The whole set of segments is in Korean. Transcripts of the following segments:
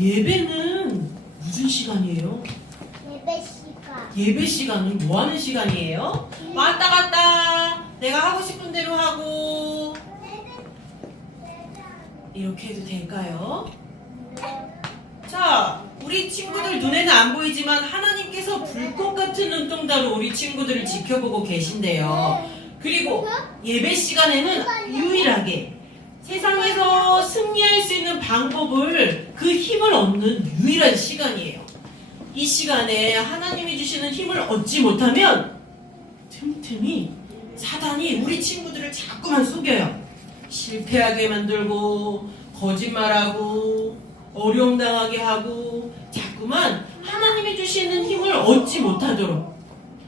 예배는 무슨 시간이에요? 예배 시간. 예배 시간은 뭐 하는 시간이에요? 왔다 갔다 내가 하고 싶은 대로 하고 이렇게 해도 될까요? 자, 우리 친구들 눈에는 안 보이지만 하나님께서 불꽃 같은 눈동자로 우리 친구들을 지켜보고 계신데요. 그리고 예배 시간에는 유일하게 세상에서 승리할 수 있는 방법을 그 힘을 얻는 유일한 시간이에요. 이 시간에 하나님이 주시는 힘을 얻지 못하면 틈틈이 사단이 우리 친구들을 자꾸만 속여요. 실패하게 만들고 거짓말하고 어려움 당하게 하고 자꾸만 하나님이 주시는 힘을 얻지 못하도록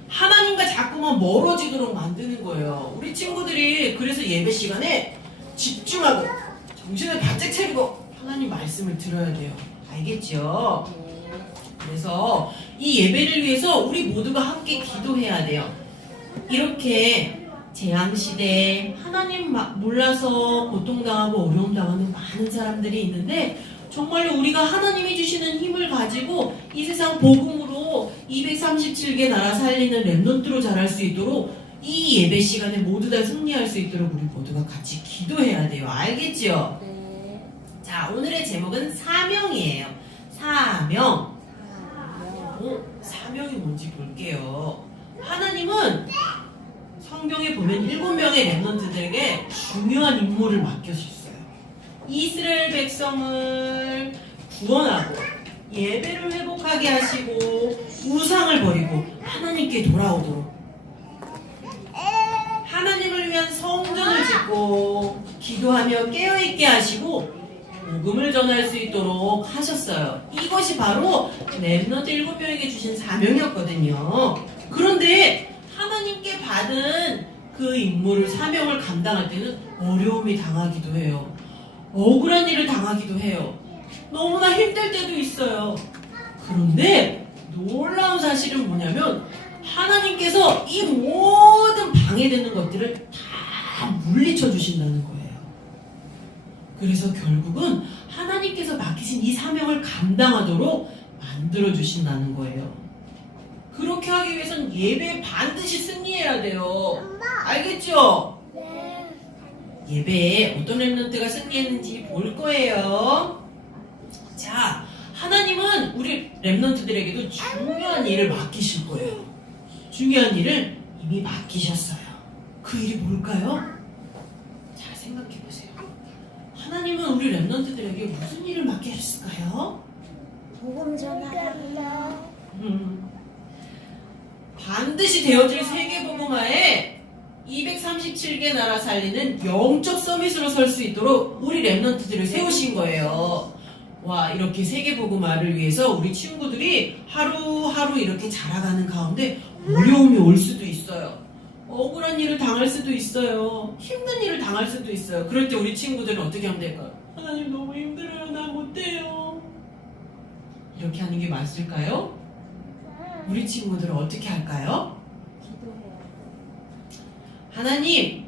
하나님과 자꾸만 멀어지도록 만드는 거예요. 우리 친구들이 그래서 예배 시간에 집중하고 정신을 바짝 차리고 하나님 말씀을 들어야 돼요. 알겠죠? 그래서 이 예배를 위해서 우리 모두가 함께 기도해야 돼요. 이렇게 재앙 시대에 하나님 마- 몰라서 고통당하고 어려움 당하는 많은 사람들이 있는데 정말로 우리가 하나님이 주시는 힘을 가지고 이 세상 복음으로 237개 나라 살리는 랩런트로 자랄 수 있도록 이 예배 시간에 모두 다 승리할 수 있도록 우리 모두가 같이 기도해야 돼요. 알겠죠? 네. 자, 오늘의 제목은 사명이에요. 사명. 어, 사명이 뭔지 볼게요. 하나님은 성경에 보면 일곱 명의 랩런트들에게 중요한 임무를 맡겨주셨어요. 이스라엘 백성을 구원하고 예배를 회복하게 하시고 우상을 버리고 하나님께 돌아오도록 짓고 기도하며 깨어있게 하시고 복음을 전할 수 있도록 하셨어요. 이것이 바로 랩너트 일곱 명에게 주신 사명이었거든요. 그런데 하나님께 받은 그 임무를 사명을 감당할 때는 어려움이 당하기도 해요. 억울한 일을 당하기도 해요. 너무나 힘들 때도 있어요. 그런데 놀라운 사실은 뭐냐면 하나님께서 이 모든 방해되는 것들을 다 물리쳐 주신다는 거예요. 그래서 결국은 하나님께서 맡기신 이 사명을 감당하도록 만들어 주신다는 거예요. 그렇게 하기 위해선 예배에 반드시 승리해야 돼요. 알겠죠? 네. 예배에 어떤 랩런트가 승리했는지 볼 거예요. 자, 하나님은 우리 랩런트들에게도 중요한 일을 맡기실 거예요. 중요한 일을 이미 맡기셨어요. 그 일이 뭘까요? 잘 생각해 보세요. 하나님은 우리 랩런트들에게 무슨 일을 맡기셨을까요? 복음 전하라. 음, 반드시 되어질 세계복음화에 237개 나라 살리는 영적 서밋으로 설 수 있도록 우리 랩런트들을 세우신 거예요. 와 이렇게 세계복음화를 위해서 우리 친구들이 하루하루 이렇게 자라가는 가운데 어려움이 올 수도 있어요. 억울한 일을 당할 수도 있어요. 힘든 일을 당할 수도 있어요. 그럴 때 우리 친구들은 어떻게 하면 될까요? 하나님 너무 힘들어요. 나 못해요. 이렇게 하는 게 맞을까요? 우리 친구들은 어떻게 할까요? 기도해요. 하나님,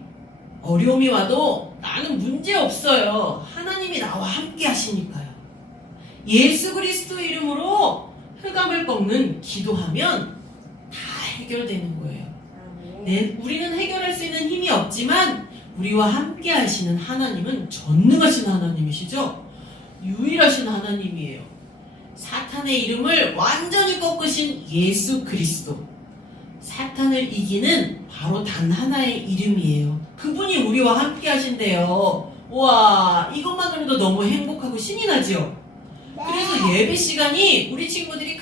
어려움이 와도 나는 문제 없어요. 하나님이 나와 함께 하시니까요. 예수 그리스도 이름으로 흑암을 꺾는 기도하면 다 해결되는 거예요. 네, 우리는 해결할 수 있는 힘이 없지만 우리와 함께 하시는 하나님은 전능하신 하나님이시죠? 유일하신 하나님이에요. 사탄의 이름을 완전히 꺾으신 예수 그리스도. 사탄을 이기는 바로 단 하나의 이름이에요. 그분이 우리와 함께 하신대요. 와, 이것만으로도 너무 행복하고 신이 나죠? 그래서 예배 시간이 우리 친구들이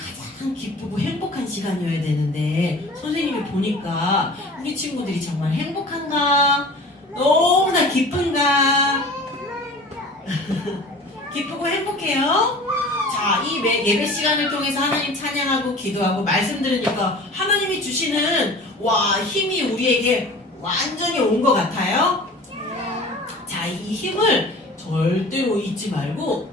가장 기쁘고 행복한 시간이어야 되는데 선생님이 보니까 우리 친구들이 정말 행복한가? 너무나 기쁜가? 기쁘고 행복해요? 자, 이 매- 예배 시간을 통해서 하나님 찬양하고 기도하고 말씀 들으니까 하나님이 주시는 와 힘이 우리에게 완전히 온 것 같아요. 자, 이 힘을 절대로 잊지 말고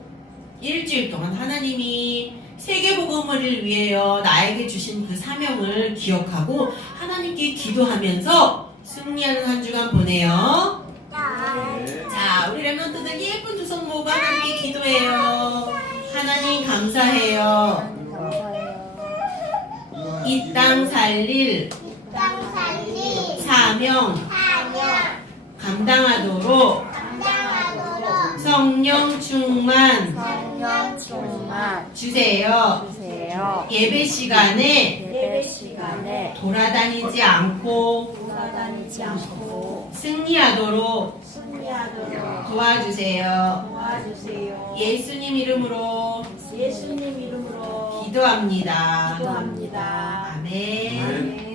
일주일 동안 하나님이 세계복음을 위해여 나에게 주신 그 사명을 기억하고 하나님께 기도하면서 승리하는 한 주간 보내요. 자, 우리 랩런트들 예쁜 두 손 모으고 하나님께 기도해요. 하나님 감사해요. 이 땅 살릴 사명 감당하도록 성령 충만 성령 충만 주세요. 주세요. 예배 시간에 예배 시간에 돌아다니지 않고 돌아다니지 않고 승리하도록 승리하도록 도와주세요. 도와주세요. 예수님 이름으로 예수님 이름으로 기도합니다. 기도합니다. 아멘. 아멘.